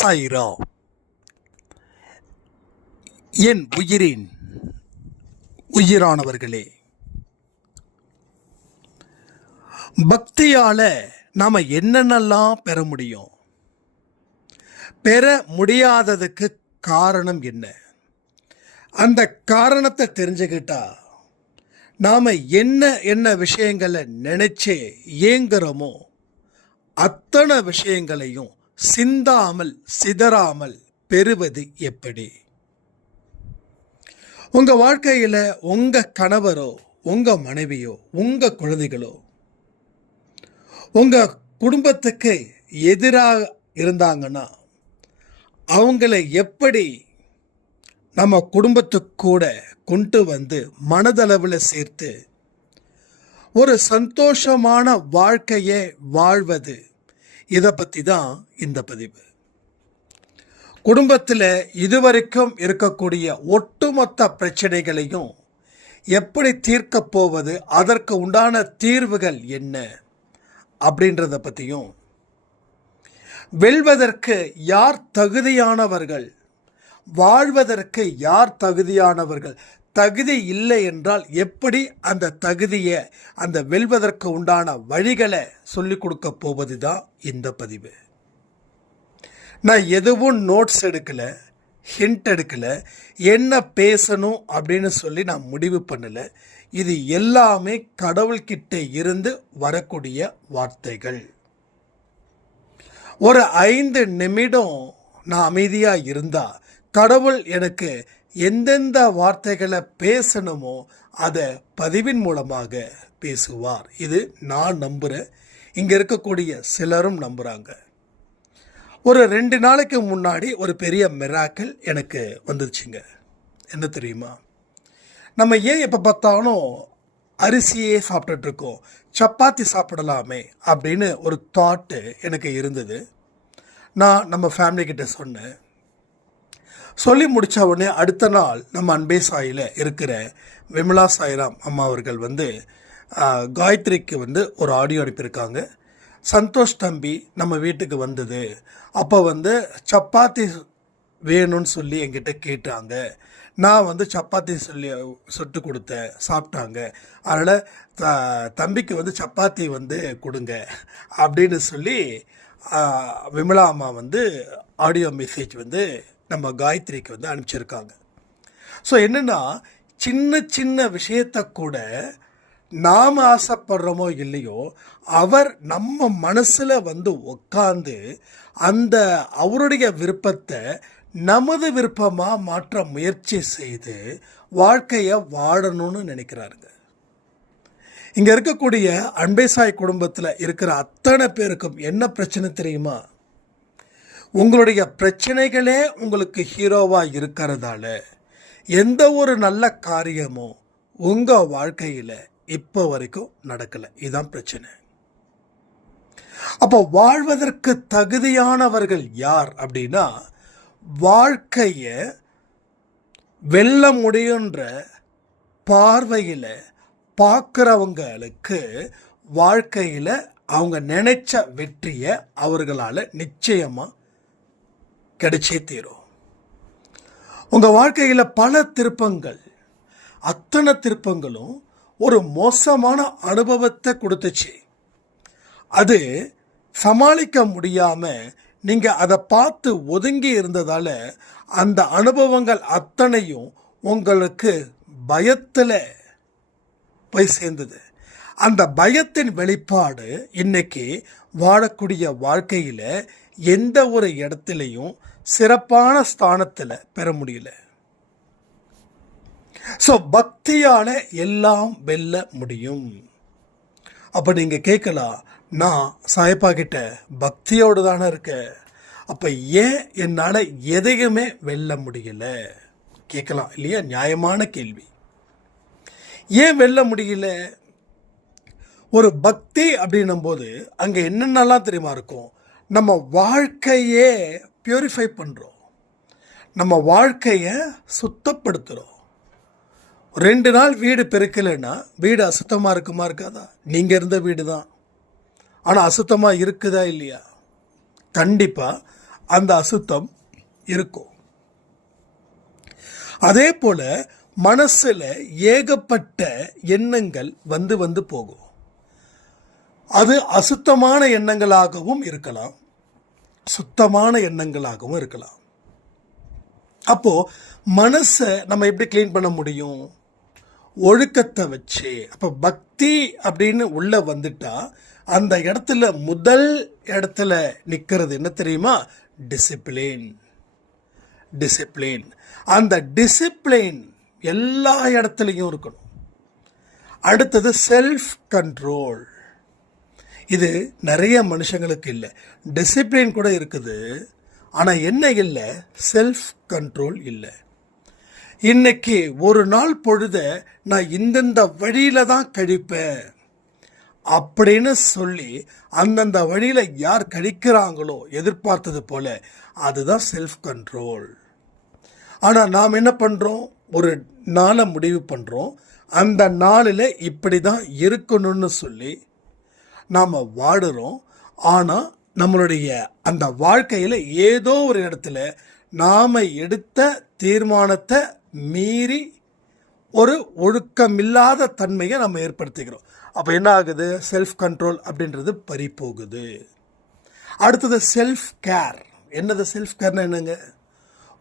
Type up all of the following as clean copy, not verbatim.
சாய்ராம். என் உயிரின் உயிரானவர்களே, பக்தியால நாம என்னென்னலாம் பெற முடியும்? பெற முடியாததுக்கு காரணம் என்ன? அந்த காரணத்தை தெரிஞ்சுக்கிட்டா நாம என்ன என்ன விஷயங்களை நினைச்சே ஏங்குறோமோ அத்தனை விஷயங்களையும் சிந்தாமல் சிதறாமல் பெறுவது எப்படி? உங்க வாழ்க்கையில உங்க கணவரோ உங்க மனைவியோ உங்க குழந்தைகளோ உங்க குடும்பத்துக்கு எதிராக இருந்தாங்கன்னா அவங்கள எப்படி நம்ம குடும்பத்துக்கு கூட கொண்டு வந்து மனதளவில் சேர்த்து ஒரு சந்தோஷமான வாழ்க்கையை வாழ்வது, இதை பற்றி தான் இந்த பதிவு. குடும்பத்தில் இதுவரைக்கும் இருக்கக்கூடிய ஒட்டுமொத்த பிரச்சனைகளையும் எப்படி தீர்க்கப் போவது, அதற்கு உண்டான தீர்வுகள் என்ன அப்படின்றத பற்றியும், வெல்வதற்கு யார் தகுதியானவர்கள், வாழ்வதற்கு யார் தகுதியானவர்கள், தகுதி இல்லை என்றால் எப்படி அந்த தகுதியை, அந்த வெல்வதற்கு உண்டான வழிகளை சொல்லிக் கொடுக்க போவது தான் இந்த பதிவு. நான் எதுவும் நோட்ஸ் எடுக்கலை, ஹிண்ட் எடுக்கலை, என்ன பேசணும் அப்படின்னு சொல்லி நான் முடிவு பண்ணலை. இது எல்லாமே கடவுள்கிட்ட இருந்து வரக்கூடிய வார்த்தைகள். ஒரு 5 நிமிடம் நான் அமைதியாக இருந்தால் கடவுள் எனக்கு எந்தெந்த வார்த்தைகளை பேசணுமோ அதை பதிவின் மூலமாக பேசுவார். இது நான் நம்புகிறேன், இங்கே இருக்கக்கூடிய சிலரும் நம்புகிறாங்க. ஒரு 2 நாளைக்கு முன்னாடி ஒரு பெரிய மிராக்கிள் எனக்கு வந்துருச்சுங்க. என்ன தெரியுமா? நம்ம ஏன் எப்போ பார்த்தாலும் அரிசியே சாப்பிட்டுட்ருக்கோம், சப்பாத்தி சாப்பிடலாமே அப்படின்னு ஒரு தாட்டு எனக்கு இருந்தது. நான் நம்ம ஃபேமிலிக்கிட்ட சொன்னேன். சொல்லி முடித்த உடனே அடுத்த நாள் நம்ம அன்பே சாயில் இருக்கிற விமலா சாய்ராம் அம்மா அவர்கள் காயத்ரிக்கு ஒரு ஆடியோ அனுப்பியிருக்காங்க. சந்தோஷ் தம்பி நம்ம வீட்டுக்கு வந்தது, அப்போ சப்பாத்தி வேணும்னு சொல்லி என்கிட்ட கேட்டாங்க. நான் சப்பாத்தி சொல்லி சுட்டு கொடுத்தேன், சாப்பிட்டாங்க. அதனால் தம்பிக்கு சப்பாத்தி கொடுங்க அப்படின்னு சொல்லி விமலா அம்மா ஆடியோ மெசேஜ் நம்ம காயத்ரிக்கு அனுப்பிச்சிருக்காங்க. ஸோ என்னென்னா, சின்ன சின்ன விஷயத்தை கூட நாம் ஆசைப்படுறோமோ இல்லையோ, அவர் நம்ம மனசில் உட்காந்து அந்த அவருடைய விருப்பத்தை நமது விருப்பமாக மாற்ற முயற்சி செய்து வாழ்க்கையை வாழணும்னு நினைக்கிறாருங்க. இங்கே இருக்கக்கூடிய அன்பே சாய் குடும்பத்தில் இருக்கிற அத்தனை பேருக்கும் என்ன பிரச்சனை தெரியுமா? உங்களுடைய பிரச்சனைகளே உங்களுக்கு ஹீரோவாக இருக்கிறதால எந்த ஒரு நல்ல காரியமும் உங்கள் வாழ்க்கையில் இப்போ வரைக்கும் நடக்கலை. இதுதான் பிரச்சனை. அப்போ வாழ்வதற்கு தகுதியானவர்கள் யார் அப்படின்னா, வாழ்க்கையை வெல்ல முடியுன்ற பார்வையில் பார்க்குறவங்களுக்கு வாழ்க்கையில் அவங்க நினைச்ச வெற்றியை அவர்களால் நிச்சயமாக கிடைச்சே தீரும். உங்கள் வாழ்க்கையில் பல திருப்பங்கள், அத்தனை திருப்பங்களும் ஒரு மோசமான அனுபவத்தை கொடுத்துச்சு. அது சமாளிக்க முடியாமல் நீங்கள் அதை பார்த்து ஒதுங்கி இருந்ததால் அந்த அனுபவங்கள் அத்தனையும் உங்களுக்கு பயத்தில் போய் சேர்ந்தது. அந்த பயத்தின் வெளிப்பாடு இன்னைக்கு வாழக்கூடிய வாழ்க்கையில் எந்த ஒரு இடத்துலையும் சிறப்பான ஸ்தானத்தில் பெற முடியல. ஸோ பக்தியால் எல்லாம் வெல்ல முடியும். அப்போ நீங்கள் கேட்கலாம், நான் சாயப்பா கிட்ட பக்தியோடு தானே இருக்கேன், அப்போ ஏன் என்னால் எதையுமே வெல்ல முடியல கேட்கலாம் இல்லையா? நியாயமான கேள்வி. ஏன் வெல்ல முடியல? ஒரு பக்தி அப்படின்னும் போது அங்கே என்னென்னலாம் தெரியுமா இருக்கும்? நம்ம வாழ்க்கையே பியூரிஃபை பண்ணுறோம், நம்ம வாழ்க்கையை சுத்தப்படுத்துகிறோம். 2 நாள் வீடு பெருக்கலைன்னா வீடு அசுத்தமாக இருக்குமா இருக்காதா? நீங்கள் இருந்த வீடு தான், ஆனால் அசுத்தமாக இருக்குதா இல்லையா? கண்டிப்பாக அந்த அசுத்தம் இருக்கும். அதே போல மனசுல ஏகப்பட்ட எண்ணங்கள் வந்து வந்து போகும். அது அசுத்தமான எண்ணங்களாகவும் இருக்கலாம், சுத்தமான எண்ணங்களாகவும் இருக்கலாம். அப்போ மனசை நம்ம எப்படி கிளீன் பண்ண முடியும்? ஒழுக்கத்தை வச்சு. அப்போ பக்தி அப்படின்னு உள்ள வந்துட்டா அந்த இடத்துல முதல் இடத்துல நிற்கிறது என்ன தெரியுமா? டிசிப்ளின். டிசிப்ளின். அந்த டிசிப்ளின் எல்லா இடத்துலையும் இருக்கணும். அடுத்தது செல்ஃப் கண்ட்ரோல். இது நிறைய மனுஷங்களுக்கு இல்லை. டிசிப்ளின் கூட இருக்குது, ஆனால் என்ன இல்லை? செல்ஃப் கண்ட்ரோல் இல்லை. இன்னைக்கு ஒரு நாள் பொழுத நான் இந்தந்த வழியில தான் கழிப்பேன் அப்படின்னு சொல்லி அந்தந்த வழியில யார் கழிக்கிறாங்களோ எதிர்பார்த்தது போல, அதுதான் செல்ஃப் கண்ட்ரோல். ஆனால் நாம் என்ன பண்ணுறோம்? ஒரு நாளை முடிவு பண்ணுறோம், அந்த நாளில் இப்படி தான் இருக்கணும்னு சொல்லி நாம் வாடுறோம். ஆனால் நம்மளுடைய அந்த வாழ்க்கையில் ஏதோ ஒரு இடத்துல நாம் எடுத்த தீர்மானத்தை மீறி ஒரு ஒழுக்கமில்லாத தன்மையை நம்ம ஏற்படுத்திக்கிறோம். அப்போ என்ன ஆகுது? செல்ஃப் கண்ட்ரோல் அப்படின்றது பறி போகுது. அடுத்தது செல்ஃப் கேர். என்னது செல்ஃப் கேர்னா என்னங்க?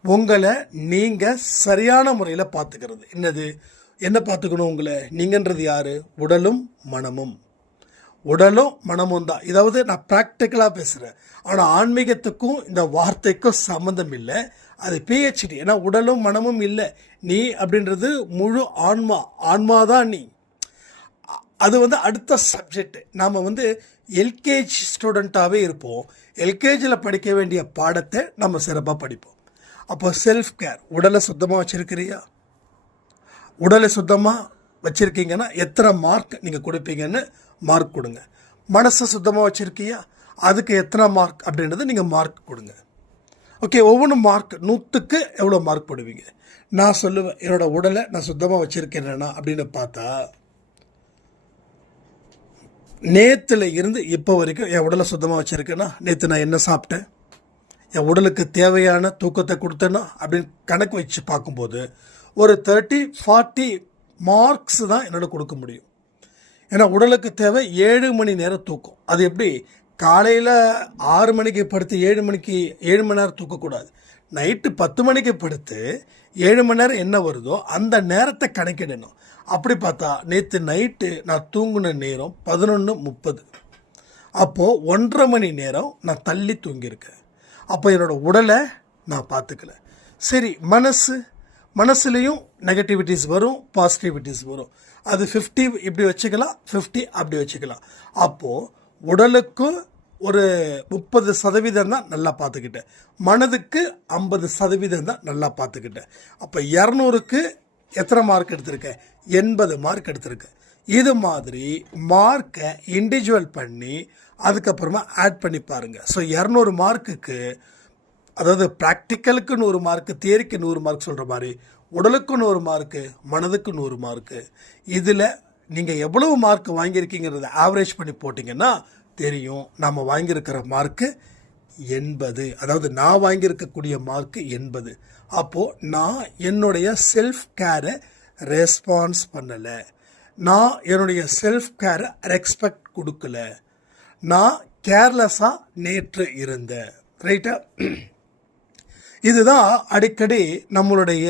உங்களை நீங்கள் சரியான முறையில் பார்த்துக்கிறது. என்னது? என்ன பார்த்துக்கணும் உங்களை? நீங்கன்றது யார்? உடலும் மனமும். உடலும் மனமும் தான். இதாவது நான் ப்ராக்டிக்கலாக பேசுகிறேன், ஆனால் ஆன்மீகத்துக்கும் இந்த வார்த்தைக்கும் சம்மந்தம் இல்லை. அது பிஹெச்டி. ஏன்னா உடலும் மனமும் இல்லை, நீ அப்படின்றது முழு ஆன்மா. ஆன்மா தான் நீ. அது அடுத்த சப்ஜெக்ட். நாம் எல்கேஜி ஸ்டூடெண்ட்டாகவே இருப்போம். எல்கேஜியில் படிக்க வேண்டிய பாடத்தை நம்ம சிறப்பாக படிப்போம். அப்போ செல்ஃப் கேர். உடலை சுத்தமாக வச்சுருக்கிறியா? உடலை சுத்தமாக வச்சுருக்கீங்கன்னா எத்தனை மார்க் நீங்கள் கொடுப்பீங்கன்னு மார்க் கொடுங்க. மனசை சுத்தமாக வச்சுருக்கியா? அதுக்கு எத்தனை மார்க் அப்படின்றது நீங்கள் மார்க் கொடுங்க. ஓகே, ஒவ்வொன்றும் மார்க். 100க்கு எவ்வளோ மார்க் போடுவீங்க? நான் சொல்லுவேன், என்னோடய உடலை நான் சுத்தமாக வச்சுருக்கேன்னா அப்படின்னு பார்த்தா, நேற்றுல இருந்து இப்போ வரைக்கும் என் உடலை சுத்தமாக வச்சுருக்கேன்னா, நேற்று நான் என்ன சாப்பிட்டேன், என் உடலுக்கு தேவையான தூக்கத்தை கொடுத்தேன்னா அப்படின்னு கணக்கு வச்சு பார்க்கும்போது ஒரு 30-40 மார்க்ஸ் தான் என்னால் கொடுக்க முடியும். ஏன்னா உடலுக்கு தேவை 7 மணி நேரம் தூக்கம். அது எப்படி? காலையில் 6 மணிக்கு படுத்து 7 மணி நேரம் தூக்கக்கூடாது. நைட்டு 10 மணிக்கு படுத்து 7 மணி நேரம் என்ன வருதோ அந்த நேரத்தை கணக்கிடணும். அப்படி பார்த்தா நேற்று நைட்டு நான் தூங்கின நேரம் 11:30. அப்போது 1.5 மணி நேரம் நான் தள்ளி தூங்கியிருக்கேன். அப்போ என்னோடய உடலை நான் பார்த்துக்கல. சரி, மனசுலேயும் நெகட்டிவிட்டிஸ் வரும், பாசிட்டிவிட்டிஸ் வரும். அது 50 இப்படி வச்சுக்கலாம், 50 அப்படி வச்சுக்கலாம். அப்போது உடலுக்கும் ஒரு 30% தான் நல்லா பார்த்துக்கிட்டேன், மனதுக்கு 50% தான் நல்லா பார்த்துக்கிட்டேன். அப்போ 200க்கு எத்தனை மார்க் எடுத்திருக்கேன்? 80 மார்க் எடுத்திருக்கேன். இது மாதிரி மார்க்கை இண்டிவிஜுவல் பண்ணி அதுக்கப்புறமா ஆட் பண்ணி பாருங்கள். ஸோ 200 மார்க்குக்கு, அதாவது ப்ராக்டிக்கலுக்கு 100 மார்க்கு, தியரிக்கு 100 மார்க் சொல்கிற மாதிரி உடலுக்கு 100 மார்க்கு, மனதுக்கு 100 மார்க்கு. இதில் நீங்கள் எவ்வளவு மார்க் வாங்கியிருக்கீங்கிறத ஆவரேஜ் பண்ணி போட்டிங்கன்னா தெரியும். நம்ம வாங்கியிருக்கிற மார்க்கு 80. அதாவது நான் வாங்கியிருக்கக்கூடிய மார்க்கு 80. அப்போது நான் என்னுடைய செல்ஃப் கேரை ரெஸ்பான்ஸ் பண்ணலை, நான் என்னுடைய செல்ஃப் கேரை ரெஸ்பெக்ட் கொடுக்கல, நான் கேர்லெஸ்ஸாக நேற்று இருந்தேன். ரைட்டா? இதுதான் அடிக்கடி நம்மளுடைய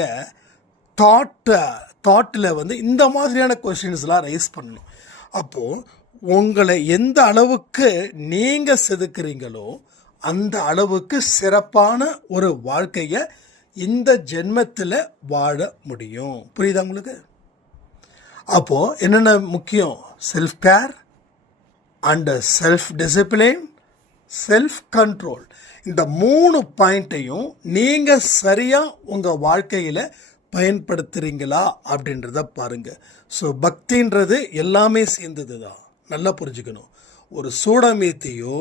தாட்டில் இந்த மாதிரியான கொஷின்ஸ்லாம் ரைஸ் பண்ணணும். அப்போது உங்களை எந்த அளவுக்கு நீங்கள் செதுக்குறீங்களோ அந்த அளவுக்கு சிறப்பான ஒரு வாழ்க்கையை இந்த ஜென்மத்தில் வாழ முடியும். புரியுதா உங்களுக்கு? அப்போது என்னென்ன முக்கியம்? Self care and self discipline, self control. இந்த 3 பாயிண்ட்டையும் நீங்கள் சரியாக உங்கள் வாழ்க்கையில் பயன்படுத்துகிறீங்களா அப்படின்றத பாருங்கள். ஸோ பக்தின்றது எல்லாமே சேர்ந்தது தான். நல்லா புரிஞ்சுக்கணும். ஒரு சூடமேத்தியோ,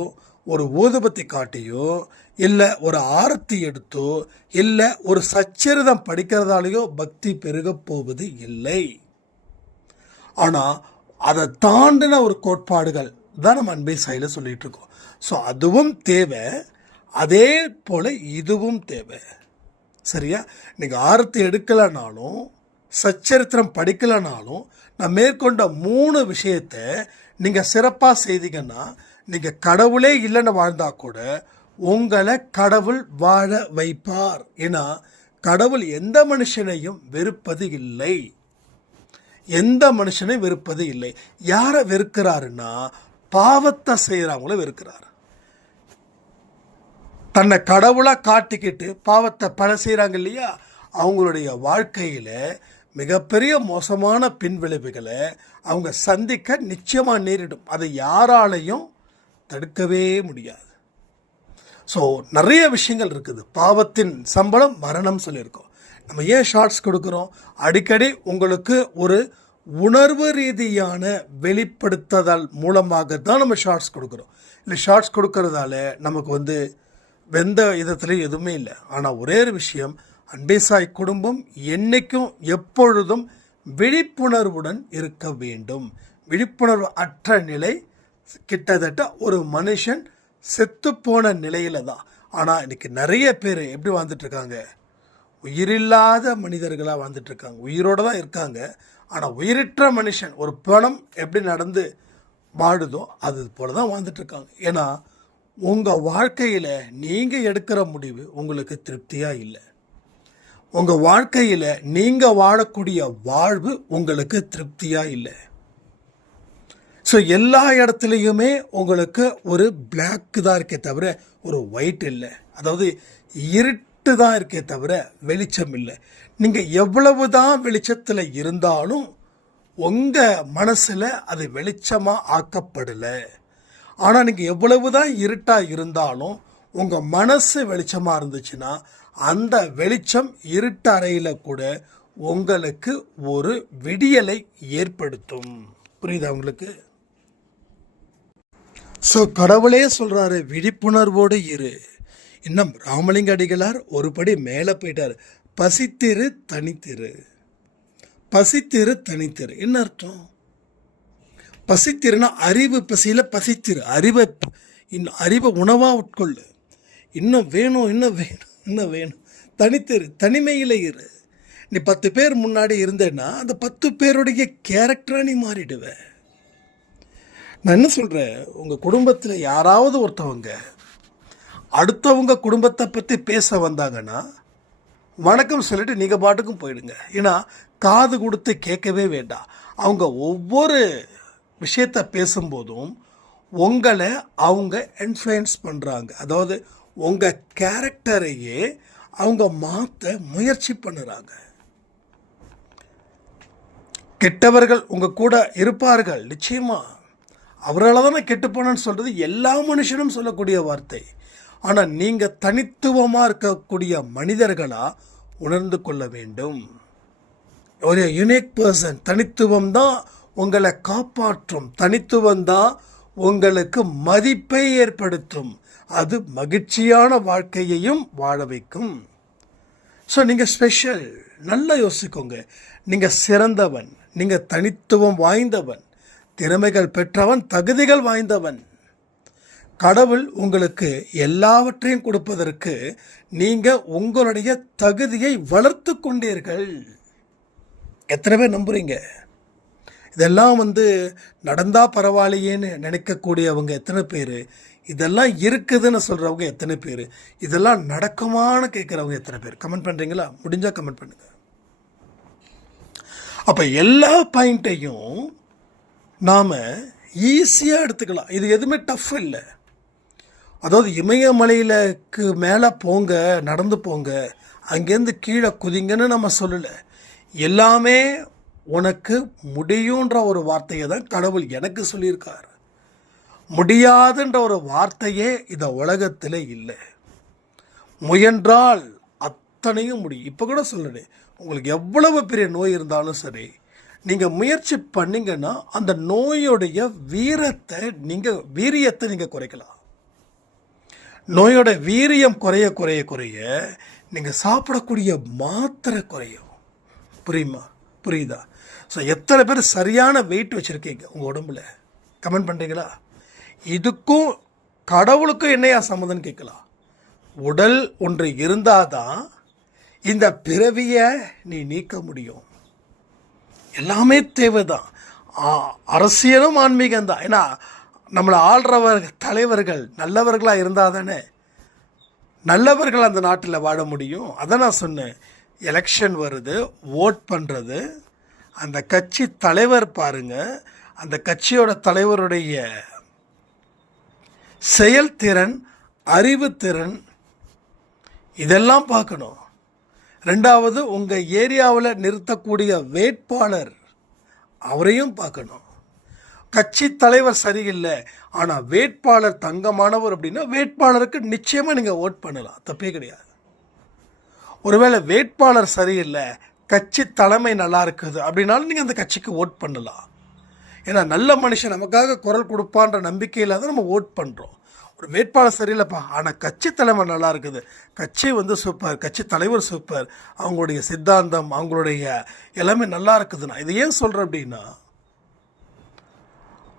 ஒரு ஊதுபத்தி காட்டியோ, இல்லை ஒரு ஆரத்தி எடுத்தோ, இல்லை ஒரு சச்சரிதம் படிக்கிறதாலேயோ பக்தி பெருக போவது இல்லை. ஆனால் அதை தாண்டின ஒரு கோட்பாடுகள் தான் நம்ம அன்பை சாயில சொல்லிகிட்டு இருக்கோம். ஸோ அதுவும் தேவை. அதே போல் இதுவும் தேவை. சரியா? நீங்கள் ஆரத்தி எடுக்கலைனாலும் சச்சரித்திரம் படிக்கலைனாலும் நான் மேற்கொண்ட 3 விஷயத்தை நீங்கள் சிறப்பாக செய்தீங்கன்னா நீங்கள் கடவுளே இல்லைன்னு வாழ்ந்தா கூட உங்களை கடவுள் வாழ வைப்பார். ஏன்னா கடவுள் எந்த மனுஷனையும் வெறுப்பது இல்லை. எந்த மனுஷனையும் வெறுப்பது இல்லை. யாரை வெறுக்கிறாருன்னா பாவத்தை செய்கிறவங்கள வெறுக்கிறார். தன்னை கடவுளாக காட்டிக்கிட்டு பாவத்தை பல செய்கிறாங்க இல்லையா, அவங்களுடைய வாழ்க்கையில் மிகப்பெரிய மோசமான பின்விளைவுகளை அவங்க சந்திக்க நிச்சயமாக நேரிடும். அதை யாராலையும் தடுக்கவே முடியாது. ஸோ நிறைய விஷயங்கள் இருக்குது. பாவத்தின் சம்பளம் மரணம் சொல்லியிருக்கோம். நம்ம ஏன் ஷார்ட்ஸ் கொடுக்குறோம்? அடிக்கடி உங்களுக்கு ஒரு உணர்வு ரீதியான வெளிப்படுத்துதல் மூலமாக தான் நம்ம ஷார்ட்ஸ் கொடுக்குறோம். இல்லை ஷார்ட்ஸ் கொடுக்கறதால நமக்கு வெந்த விதத்துலேயும் எதுவுமே இல்லை. ஆனால் ஒரே ஒரு விஷயம், அன்பேசாய் குடும்பம் என்றைக்கும் எப்பொழுதும் விழிப்புணர்வுடன் இருக்க வேண்டும். விழிப்புணர்வு அற்ற நிலை கிட்டத்தட்ட ஒரு மனுஷன் செத்துப்போன நிலையில தான். ஆனால் இன்னைக்கு நிறைய பேர் எப்படி வாழ்ந்துட்டுருக்காங்க? உயிரில்லாத மனிதர்களாக வாழ்ந்துட்டுருக்காங்க. உயிரோடு தான் இருக்காங்க, ஆனால் உயிரற்ற மனுஷன் ஒரு பணம் எப்படி நடந்து வாடுதோ அது போல தான் வாழ்ந்துட்டுருக்காங்க. ஏன்னா உங்கள் வாழ்க்கையில் நீங்கள் எடுக்கிற முடிவு உங்களுக்கு திருப்தியாக இல்லை. உங்கள் வாழ்க்கையில் நீங்கள் வாழக்கூடிய வாழ்வு உங்களுக்கு திருப்தியாக இல்லை. ஸோ எல்லா இடத்துலையுமே உங்களுக்கு ஒரு பிளாக் தான் இருக்கே தவிர ஒரு ஒயிட் இல்லை. அதாவது இருட்டு தான் இருக்கே தவிர வெளிச்சம் இல்லை. நீங்கள் எவ்வளவு தான் வெளிச்சத்தில் இருந்தாலும் உங்கள் மனசில் அது வெளிச்சமாக ஆக்கப்படலை. ஆனால் நீங்கள் எவ்வளவு தான் இருட்டாக இருந்தாலும் உங்கள் மனசு வெளிச்சமாக இருந்துச்சுன்னா அந்த வெளிச்சம் இருட்டு அறையில் கூட உங்களுக்கு ஒரு விடியலை ஏற்படுத்தும். புரியுதா உங்களுக்கு? ஸோ கடவுளே சொல்கிறாரு, விழிப்புணர்வோடு இரு. இன்னும் ராமலிங்க அடிகளார் ஒரு படி மேலே போயிட்டார். பசித்திரு தனித்திரு. பசித்திரு தனித்திரு என்ன அர்த்தம்? பசித்திருன்னா அறிவு பசியில் பசித்திரு. அறிவை உணவாக உட்கொள்ளு. இன்னும் வேணும், இன்னும் வேணும், இன்னும் வேணும். தனித்திரு, தனிமையில் இரு. நீ 10 பேர் முன்னாடி இருந்தேன்னா அந்த 10 பேருடைய கேரக்டராக நீ மாறிடுவ. நான் என்ன சொல்கிறேன், உங்கள் குடும்பத்தில் யாராவது ஒருத்தவங்க அடுத்தவங்க குடும்பத்தை பற்றி பேச வந்தாங்கன்னா வணக்கம் சொல்லிட்டு நீங்கள் பாட்டுக்கும் போயிடுங்க. ஏன்னா காது கொடுத்து கேட்கவே வேண்டாம். அவங்க ஒவ்வொரு விஷயத்தை பேசும்போதும் உங்களை அவங்க இன்ஃப்ளூயன்ஸ் பண்ணுறாங்க. அதாவது உங்கள் கேரக்டரையே அவங்க மாற்ற முயற்சி பண்ணுறாங்க. கெட்டவர்கள் உங்கள் கூட இருப்பார்கள் நிச்சயமாக. அவரால் தானே கெட்டு போனேன்னு சொல்கிறது எல்லா மனுஷனும் சொல்லக்கூடிய வார்த்தை. ஆனால் நீங்கள் தனித்துவமாக இருக்கக்கூடிய மனிதர்களாக உணர்ந்து கொள்ள வேண்டும். ஒரு யூனிக் பர்சன். தனித்துவம் தான் உங்களை காப்பாற்றும். தனித்துவம் தான் உங்களுக்கு மதிப்பை ஏற்படுத்தும். அது மகிழ்ச்சியான வாழ்க்கையையும் வாழ வைக்கும். ஸோ நீங்கள் ஸ்பெஷல். நல்லா யோசிக்கோங்க. நீங்கள் சிறந்தவன், நீங்கள் தனித்துவம் வாய்ந்தவன், திறமைகள் பெற்றவன், தகுதிகள் வாய்ந்தவன். கடவுள் உங்களுக்கு எல்லாவற்றையும் கொடுப்பதற்கு நீங்கள் உங்களுடைய தகுதியை வளர்த்து கொண்டீர்கள். எத்தனை பேர் நம்புறீங்க? இதெல்லாம் நடந்தால் பரவாயில்லையேன்னு நினைக்கக்கூடியவங்க எத்தனை பேர்? இதெல்லாம் இருக்குதுன்னு சொல்கிறவங்க எத்தனை பேர்? இதெல்லாம் நடக்குமான்னு கேட்குறவங்க எத்தனை பேர்? கமெண்ட் பண்ணுறீங்களா? முடிஞ்சால் கமெண்ட் பண்ணுங்கள். அப்போ எல்லா பாயிண்ட்டையும் நாம் ஈஸியாக எடுத்துக்கலாம். இது எதுவுமே டஃப் இல்லை. அதாவது இமயமலையிலக்கு மேலே போங்க, நடந்து போங்க, அங்கேருந்து கீழே குதிங்கன்னு நம்ம சொல்லலை. எல்லாமே உனக்கு முடியுன்ற ஒரு வார்த்தையை தான் கடவுள் எனக்கு சொல்லியிருக்கார். முடியாதுன்ற ஒரு வார்த்தையே இந்த உலகத்தில் இல்லை. முயன்றால் அத்தனையும் முடியும். இப்போ கூட சொல்லுறேன், உங்களுக்கு எவ்வளவு பெரிய நோய் இருந்தாலும் சரி, நீங்கள் முயற்சி பண்ணிங்கன்னா அந்த நோயுடைய வீரியத்தை நீங்கள் குறைக்கலாம். நோயோட வீரியம் குறைய குறைய குறைய நீங்கள் சாப்பிடக்கூடிய மாத்திரை குறையும். புரியுதா? ஸோ எத்தனை பேர் சரியான வெயிட் வச்சுருக்கீங்க உங்கள் உடம்புல? கமெண்ட் பண்ணுறீங்களா? இதுக்கும் கடவுளுக்கும் என்னையா சம்மந்தம்னு கேட்கலாம். உடல் ஒன்று இருந்தாதான் இந்த பிறவியை நீ நீக்க முடியும். எல்லாமே தேவைதான். அரசியலும் ஆன்மீகம்தான். ஏன்னா நம்மளை ஆள்றவர்கள் தலைவர்கள் நல்லவர்களாக இருந்தால் தானே நல்லவர்கள் அந்த நாட்டில் வாழ முடியும். அதை நான் சொன்னேன். எலெக்ஷன் வருது, ஓட் பண்ணுறது, அந்த கட்சி தலைவர் பாருங்கள், அந்த கட்சியோட தலைவருடைய செயல்திறன், அறிவுத்திறன், இதெல்லாம் பார்க்கணும். ரெண்டாவது, உங்கள் ஏரியாவில் நிறுத்தக்கூடிய வேட்பாளர், அவரையும் பார்க்கணும். கட்சி தலைவர் சரியில்லை, ஆனால் வேட்பாளர் தங்கமானவர் அப்படின்னா வேட்பாளருக்கு நிச்சயமாக நீங்கள் ஓட் பண்ணலாம், தப்பே கிடையாது. ஒருவேளை வேட்பாளர் சரியில்லை, கட்சி தலைமை நல்லா இருக்குது அப்படின்னாலும் நீங்கள் அந்த கட்சிக்கு ஓட் பண்ணலாம். ஏன்னா நல்ல மனுஷன் நமக்காக குரல் கொடுப்பான்ற நம்பிக்கையில் தான் நம்ம ஓட் பண்ணுறோம். ஒரு வேட்பாளர் சரியில்லைப்பா, ஆனால் கட்சி தலைமை நல்லா இருக்குது, கட்சி சூப்பர், கட்சி தலைவர் சூப்பர், அவங்களுடைய சித்தாந்தம், அவங்களுடைய எல்லாமே நல்லா இருக்குதுன்னா, இது ஏன் சொல்கிறேன் அப்படின்னா,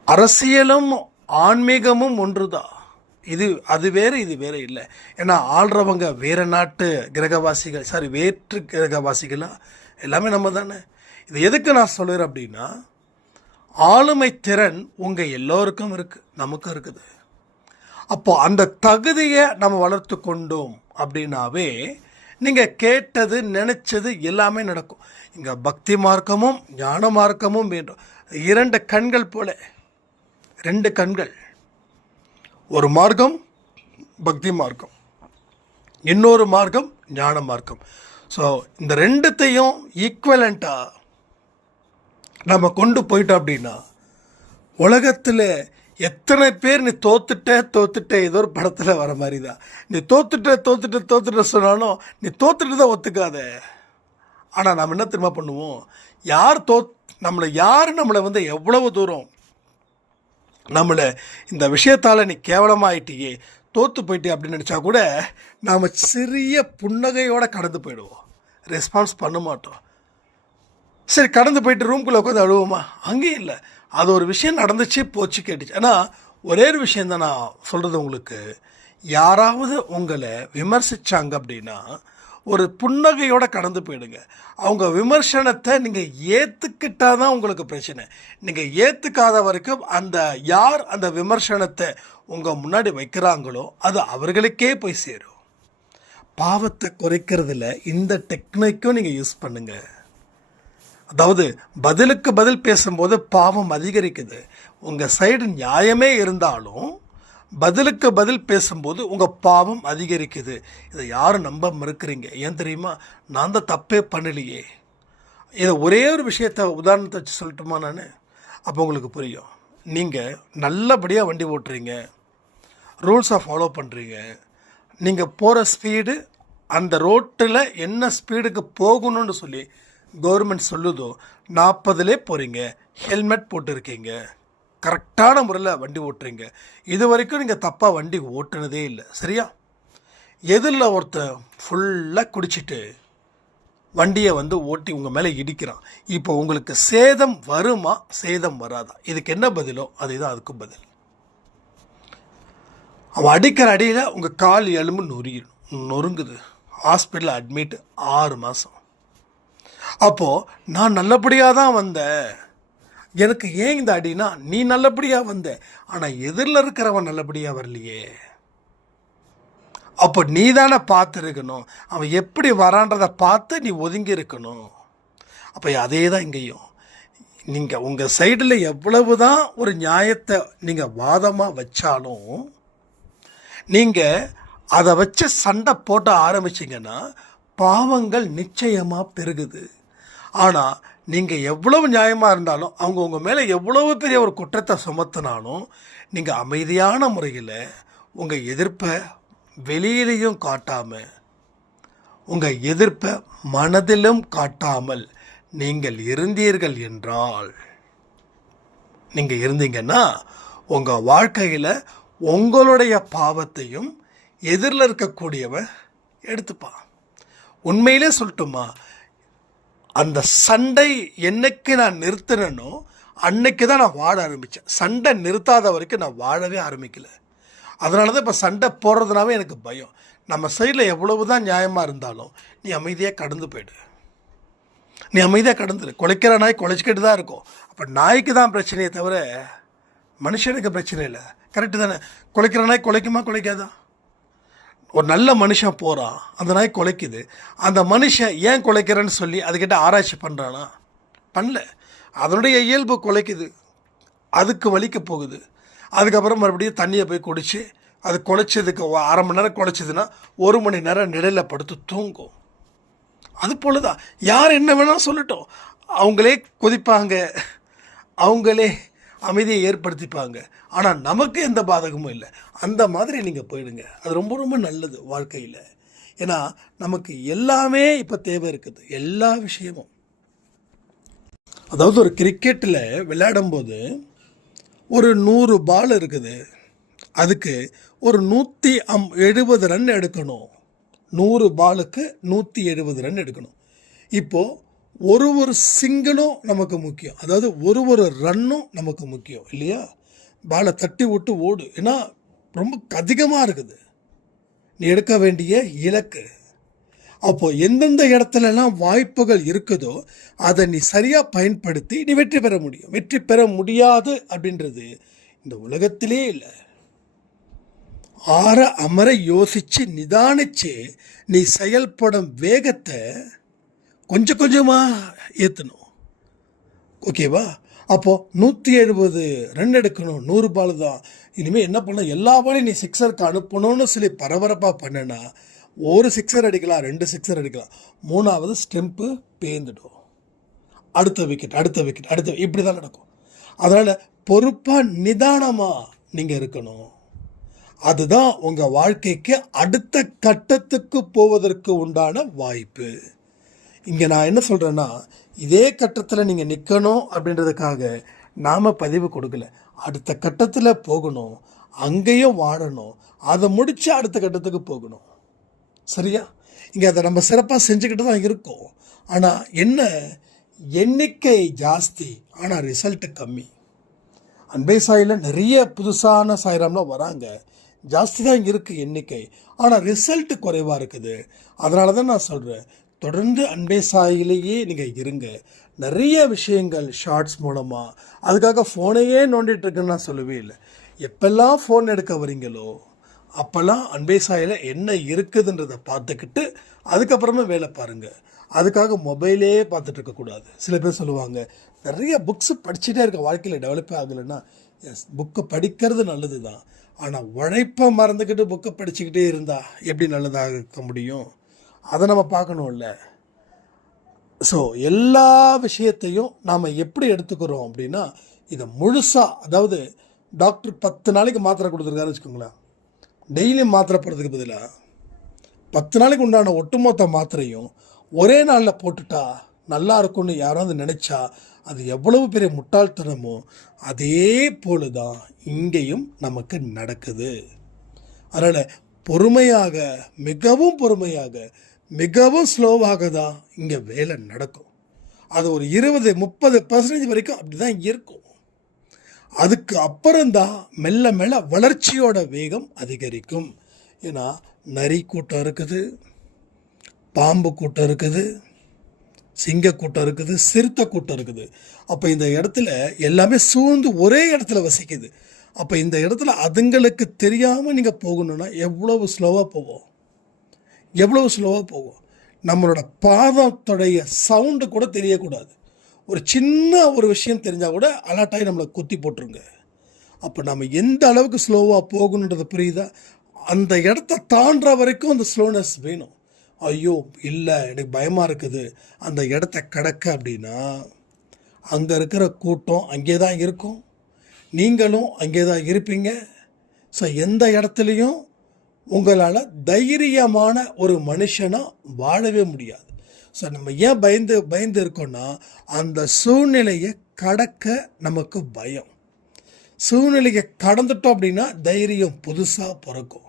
அரசியலும் ஆன்மீகமும் ஒன்று தான். அது வேறு, இது வேறு இல்லை. ஏன்னா ஆள்றவங்க வேறு நாட்டு கிரகவாசிகள், வேற்று கிரகவாசிகளாக எல்லாமே நம்ம தானே. இது எதுக்கு நான் சொல்கிறேன் அப்படின்னா, ஆளுமை திறன் உங்கள் எல்லோருக்கும் இருக்குது, நமக்கும் இருக்குது. அப்போது அந்த தகுதியை நம்ம வளர்த்து கொண்டோம் அப்படின்னாவே நீங்கள் கேட்டது நினச்சது எல்லாமே நடக்கும். இங்கே பக்தி மார்க்கமும் ஞான மார்க்கமும் வேண்டும். 2 கண்கள் போல, 2 கண்கள். ஒரு மார்க்கம் பக்தி மார்க்கம், இன்னொரு மார்க்கம் ஞான மார்க்கம். ஸோ இந்த 2த்தையும் ஈக்குவலண்ட்டாக நம்ம கொண்டு போயிட்டோம் அப்படின்னா, உலகத்தில் எத்தனை பேர் நீ தோத்துட்ட ஏதோ ஒரு படத்தில் வர மாதிரி தான். நீ தோத்துட்ட சொன்னாலும் நீ தோத்துட்டு தான் ஒத்துக்காத. ஆனால் நம்ம என்ன திரும்ப பண்ணுவோம், யார் நம்மளை எவ்வளவு தூரம் நம்மளை இந்த விஷயத்தால் நீ கேவலமாயிட்டியே, தோற்று போயிட்டே அப்படின்னு நினச்சா கூட நாம் சிறிய புன்னகையோடு கடந்து போயிடுவோம், ரெஸ்பான்ஸ் பண்ண மாட்டோம். சரி, கடந்து போயிட்டு ரூம்குள்ளே உட்காந்து அழுவோமா? அங்கேயும் இல்லை. அது ஒரு விஷயம் நடந்துச்சு, போச்சு, கேட்டுச்சு. ஆனால் ஒரே ஒரு விஷயந்தான் நான் சொல்கிறது உங்களுக்கு. யாராவது உங்களை விமர்சித்தாங்க அப்படின்னா ஒரு புன்னகையோடு கடந்து போயிடுங்க. அவங்க விமர்சனத்தை நீங்கள் ஏற்றுக்கிட்டால் தான் உங்களுக்கு பிரச்சனை. நீங்கள் ஏற்றுக்காத வரைக்கும் யார் அந்த விமர்சனத்தை உங்கள் முன்னாடி வைக்கிறாங்களோ அது அவர்களுக்கே போய் சேரும். பாவத்தை குறைக்கிறதுல இந்த டெக்னிக்கும் நீங்கள் யூஸ் பண்ணுங்கள். அதாவது பதிலுக்கு பதில் பேசும்போது பாவம் அதிகரிக்குது. உங்கள் சைடு நியாயமே இருந்தாலும் பதிலுக்கு பதில் பேசும்போது உங்கள் பாவம் அதிகரிக்குது. இதை யாரும் நம்ப மறுக்கிறீங்க. ஏன் தெரியுமா? நான் தான் தப்பே பண்ணலையே. இதை ஒரே ஒரு விஷயத்தை உதாரணத்தை வச்சு சொல்லட்டுமா நான்? அப்போ உங்களுக்கு புரியும். நீங்கள் நல்லபடியாக வண்டி ஓட்டுறீங்க, ரூல்ஸை ஃபாலோ பண்ணுறீங்க, நீங்கள் போகிற ஸ்பீடு, அந்த ரோட்டில் என்ன ஸ்பீடுக்கு போகணும்னு சொல்லி கவர்மெண்ட் சொல்லுதோ 40லே போகிறீங்க, ஹெல்மெட் போட்டுருக்கீங்க, கரெக்டான முறையில் வண்டி ஓட்டுறீங்க. இது வரைக்கும் நீங்கள் தப்பாக வண்டி ஓட்டுனதே இல்லை, சரியா? எதில் ஒருத்தன் ஃபுல்லாக குடிச்சிட்டு வண்டியை ஓட்டி உங்கள் மேலே இடிக்கிறான். இப்போ உங்களுக்கு சேதம் வருமா, சேதம் வராதா? இதுக்கு என்ன பதிலோ அதே தான் அதுக்கும் பதில். அவன் அடிக்கிற அடியில் உங்கள் கால் எலும்பு நொறுங்குது, ஹாஸ்பிட்டலில் அட்மிட் 6 மாதம். அப்போது நான் நல்லபடியாக தான் வந்தேன், எனக்கு ஏன் இந்த அடினா, நீ நல்லபடியாக வந்த, ஆனால் எதிரில் இருக்கிறவன் நல்லபடியாக வரலையே. அப்போ நீ தானே பார்த்துருக்கணும், அவன் எப்படி வரான்றதை பார்த்து நீ ஒதுங்கி இருக்கணும். அப்போ அதே தான் இங்கேயும். நீங்கள் உங்கள் சைடில் எவ்வளவு தான் ஒரு நியாயத்தை நீங்கள் வாதமாக வச்சாலும், நீங்கள் அதை வச்சு சண்டை போட்ட ஆரம்பிச்சிங்கன்னா பாவங்கள் நிச்சயமாக பெருகுது. ஆனால் நீங்கள் எவ்வளவு நியாயமாக இருந்தாலும், அவங்க உங்கள் மேலே எவ்வளவு பெரிய ஒரு குற்றத்தை சுமத்தினாலும், நீங்கள் அமைதியான முறையில் உங்கள் எதிர்ப்பை வெளியிலையும் காட்டாமல், உங்கள் எதிர்ப்பை மனதிலும் காட்டாமல் நீங்கள் இருந்தீர்கள் என்றால், நீங்கள் இருந்தீங்கன்னா உங்கள் வாழ்க்கையில் உங்களுடைய பாவத்தையும் எதிரில் இருக்கக்கூடியவன் எடுத்துப்பான். உண்மையிலே சொல்லட்டுமா, அந்த சண்டை என்னைக்கு நான் நிறுத்தினோ அன்னைக்கு தான் நான் வாழ ஆரம்பித்தேன். சண்டை நிறுத்தாத வரைக்கும் நான் வாழவே ஆரம்பிக்கலை. அதனால தான் இப்போ சண்டை போடுறதுனாவே எனக்கு பயம். நம்ம சைடில் எவ்வளவு தான் நியாயமாக இருந்தாலும் நீ அமைதியாக கடந்து போயிடு. நீ அமைதியாக கடந்துரு. குலைக்கிற நாய் குலைச்சிக்கிட்டு தான் இருக்கும். அப்போ நாய்க்கு தான் பிரச்சனையே தவிர மனுஷனுக்கு பிரச்சனை இல்லை. கரெக்டு தானே? குலைக்கிற நாய் குலைக்குமா குலைக்காதா? ஒரு நல்ல மனுஷன் போகிறான், அந்த நாய் குலைக்குது. அந்த மனுஷன் ஏன் குலைக்கிறேன்னு சொல்லி அதுக்கிட்ட ஆராய்ச்சி பண்ணுறானா? பண்ணல. அதனுடைய இயல்பு குலைக்குது, அதுக்கு வலிக்க போகுது. அதுக்கப்புறம் மறுபடியும் தண்ணியை போய் குடித்து அது குலைச்சதுக்கு அரை மணி நேரம் குலைச்சதுன்னா 1 மணி நேரம் நிழலில் படுத்து தூங்கும். அது போல தான் யார் என்ன வேணாலும் சொல்லட்டும், அவங்களே கொதிப்பாங்க, அவங்களே அமைதியை ஏற்படுத்திப்பாங்க. ஆனால் நமக்கு எந்த பாதகமும் இல்லை. அந்த மாதிரி நீங்கள் போயிடுங்க. அது ரொம்ப ரொம்ப நல்லது வாழ்க்கையில். ஏன்னா நமக்கு எல்லாமே இப்போ தேவை இருக்குது, எல்லா விஷயமும். அதாவது ஒரு கிரிக்கெட்டில் விளையாடும்போது ஒரு 100 பால் இருக்குது, அதுக்கு ஒரு 170 ரன் எடுக்கணும். 100 பாலுக்கு 170 ரன் எடுக்கணும். இப்போது ஒரு சிங்கிளும் நமக்கு முக்கியம், அதாவது ஒரு ரன்னும் நமக்கு முக்கியம் இல்லையா? பாலை தட்டி விட்டு ஓடு, ஏன்னா ரொம்ப அதிகமாக இருக்குது நீ எடுக்க வேண்டிய இலக்கு. அப்போது எந்தெந்த இடத்துலலாம் வாய்ப்புகள் இருக்குதோ அதை நீ சரியாக பயன்படுத்தி நீ வெற்றி பெற முடியும். வெற்றி பெற முடியாது அப்படின்றது இந்த உலகத்திலே இல்லை. ஆற அமர யோசித்து நிதானித்து நீ செயல்படும் வேகத்தை கொஞ்சம் கொஞ்சமாக ஏற்றணும். ஓகேவா? அப்போது 170 ரன் எடுக்கணும், 100 பால் தான். இனிமேல் என்ன பண்ண, எல்லா பாலையும் நீ சிக்ஸருக்கு அனுப்பணும்னு சொல்லி பரபரப்பாக பண்ணனா ஒரு சிக்ஸர் அடிக்கலாம், 2 சிக்ஸர் அடிக்கலாம், 3ஆவது ஸ்டெம்ப்பு பேந்துடும். அடுத்த விக்கெட் இப்படி தான் நடக்கும். அதனால் பொறுப்பாக நிதானமாக நீங்கள் இருக்கணும். அதுதான் உங்கள் வாழ்க்கைக்கு அடுத்த கட்டத்துக்கு போவதற்கு உண்டான வாய்ப்பு. இங்கே நான் என்ன சொல்கிறேன்னா, இதே கட்டத்தில் நீங்கள் நிற்கணும் அப்படின்றதுக்காக நாம் பதிவு கொடுக்கல. அடுத்த கட்டத்தில் போகணும், அங்கேயும் வாழணும், அதை முடித்து அடுத்த கட்டத்துக்கு போகணும். சரியா? இங்கே அதை நம்ம சிறப்பாக செஞ்சுக்கிட்டு தான் இருக்கோம். ஆனால் என்ன, எண்ணிக்கை ஜாஸ்தி ஆனால் ரிசல்ட்டு கம்மி. அன்பே சாயில் நிறைய புதுசான சாய்ராம்லாம் வராங்க, ஜாஸ்தி தான் இங்கே இருக்குது எண்ணிக்கை, ஆனால் ரிசல்ட்டு குறைவாக இருக்குது. அதனால தான் நான் சொல்கிறேன், தொடர்ந்து அன்பே சாயிலேயே நீங்கள் இருங்க. நிறைய விஷயங்கள் ஷார்ட்ஸ் மூலமாக, அதுக்காக ஃபோனையே நோண்டிகிட்ருக்குன்னு நான் சொல்லவே இல்லை. எப்பெல்லாம் ஃபோன் எடுக்க வரீங்களோ அப்போல்லாம் அன்பே சாயில் என்ன இருக்குதுன்றதை பார்த்துக்கிட்டு அதுக்கப்புறமா வேலை பாருங்கள். அதுக்காக மொபைலே பார்த்துட்டு இருக்கக்கூடாது. சில பேர் சொல்லுவாங்க, நிறைய புக்ஸு படிச்சுட்டே இருக்க வாழ்க்கையில் டெவலப்பே ஆகலைன்னா, எஸ், புக்கை படிக்கிறது நல்லது தான். ஆனால் உழைப்பை மறந்துக்கிட்டு புக்கை படிச்சுக்கிட்டே இருந்தால் எப்படி நல்லதாக இருக்க முடியும்? அதை நம்ம பார்க்கணும்ல. ஸோ எல்லா விஷயத்தையும் நாம் எப்படி எடுத்துக்கிறோம் அப்படின்னா, இதை முழுசாக, அதாவது டாக்டர் 10 நாளைக்கு மாத்திரை கொடுத்துருக்காருன்னு வச்சுக்கோங்களேன், டெய்லியும் மாத்திரை போடுறதுக்கு பதிலாக 10 நாளைக்கு உண்டான ஒட்டுமொத்த மாத்திரையும் ஒரே நாளில் போட்டுட்டா நல்லா இருக்கும்னு யாராவது நினச்சா அது எவ்வளவு பெரிய முட்டாள்தனமோ அதே போல தான் இங்கேயும் நமக்கு நடக்குது. அதனால் பொறுமையாக, மிகவும் பொறுமையாக, மிகவும் ஸ்லோவாக தான் இங்கே வேலை நடக்கும். அது ஒரு 20-30% வரைக்கும் அப்படி தான் இருக்கும். அதுக்கு அப்புறம்தான் மெல்ல மெல்ல வளர்ச்சியோட வேகம் அதிகரிக்கும். ஏன்னா நரி கூட்டம் இருக்குது, பாம்பு கூட்டம் இருக்குது, சிங்க கூட்டம் இருக்குது, சிறுத்தை கூட்டம் இருக்குது. அப்போ இந்த இடத்துல எல்லாமே சூழ்ந்து ஒரே இடத்துல வசிக்குது. அப்போ இந்த இடத்துல அதுங்களுக்கு தெரியாமல் நீங்கள் போகணுன்னா எவ்வளவு ஸ்லோவாக போவோம், எவ்வளவு ஸ்லோவாக போகும். நம்மளோட பாதத்துடைய சவுண்டு கூட தெரியக்கூடாது. ஒரு சின்ன ஒரு விஷயம் தெரிஞ்சால் கூட அலர்ட்டாகி நம்மளை குத்தி போட்டுருங்க. அப்போ நம்ம எந்த அளவுக்கு ஸ்லோவாக போகணுன்றது புரியுதா? அந்த இடத்த தாண்டுற வரைக்கும் அந்த ஸ்லோனஸ் வேணும். ஐயோ இல்லை எனக்கு பயமாக இருக்குது அந்த இடத்த கடக்க அப்படின்னா, அங்கே இருக்கிற கூட்டம் அங்கே தான் இருக்கும், நீங்களும் அங்கே தான் இருப்பீங்க. ஸோ எந்த இடத்துலையும் உங்களால் தைரியமான ஒரு மனுஷனாக வாழவே முடியாது. ஸோ நம்ம ஏன் பயந்து இருக்கோன்னா, அந்த சூழ்நிலையை கடக்க நமக்கு பயம். சூழ்நிலையை கடந்துட்டோம் அப்படின்னா தைரியம் புதுசாக பிறக்கும்.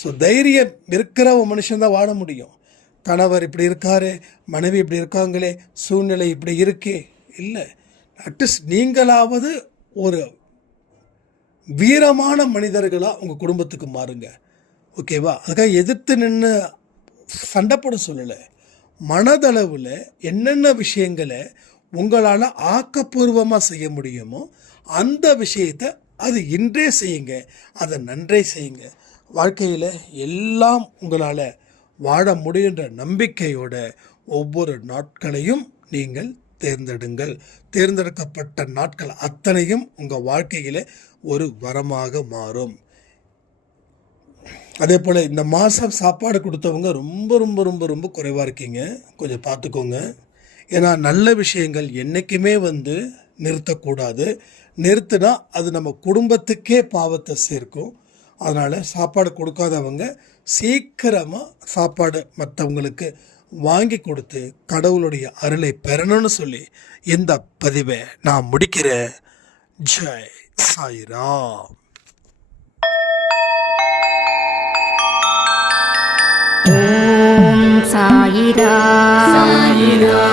ஸோ தைரியம் இருக்கிற ஒரு மனுஷன்தான் வாழ முடியும். கணவர் இப்படி இருக்காரு, மனைவி இப்படி இருக்காங்களே, சூழ்நிலை இப்படி இருக்கே, இல்லை, அட்லீஸ்ட் நீங்களாவது ஒரு வீரமான மனிதர்களாக உங்கள் குடும்பத்துக்கு மாறுங்க. ஓகேவா? அதுக்காக எதிர்த்து நின்று சண்டை போட சொல்லலை. மனதளவில் என்னென்ன விஷயங்களை உங்களால் ஆக்கப்பூர்வமாக செய்ய முடியுமோ அந்த விஷயத்தை அது இன்றே செய்யுங்க, அதை நன்றே செய்யுங்க. வாழ்க்கையில் எல்லாம் உங்களால் வாழ முடிகின்ற நம்பிக்கையோட ஒவ்வொரு நாட்களையும் நீங்கள் தேர்ந்தெடுங்கள். தேர்ந்தெடுக்கப்பட்ட நாட்கள் அத்தனையும் உங்கள் வாழ்க்கையில் ஒரு வரமாக மாறும். அதே போல் இந்த மாதம் சாப்பாடு கொடுத்தவங்க ரொம்ப ரொம்ப ரொம்ப ரொம்ப குறைவாக இருக்கீங்க, கொஞ்சம் பார்த்துக்கோங்க. ஏன்னா நல்ல விஷயங்கள் என்றைக்குமே நிறுத்தக்கூடாது. நிறுத்தினா அது நம்ம குடும்பத்துக்கே பாவத்தை சேர்க்கும். அதனால் சாப்பாடு கொடுக்காதவங்க சீக்கிரமாக சாப்பாடு மற்றவங்களுக்கு வாங்கி கொடுத்து கடவுளுடைய அருளை பெறணும்னு சொல்லி இந்த பதிவை நான் முடிக்கிறேன். ஜெய் சாய்ராம். ஓம் சாயிரா சாயிரா.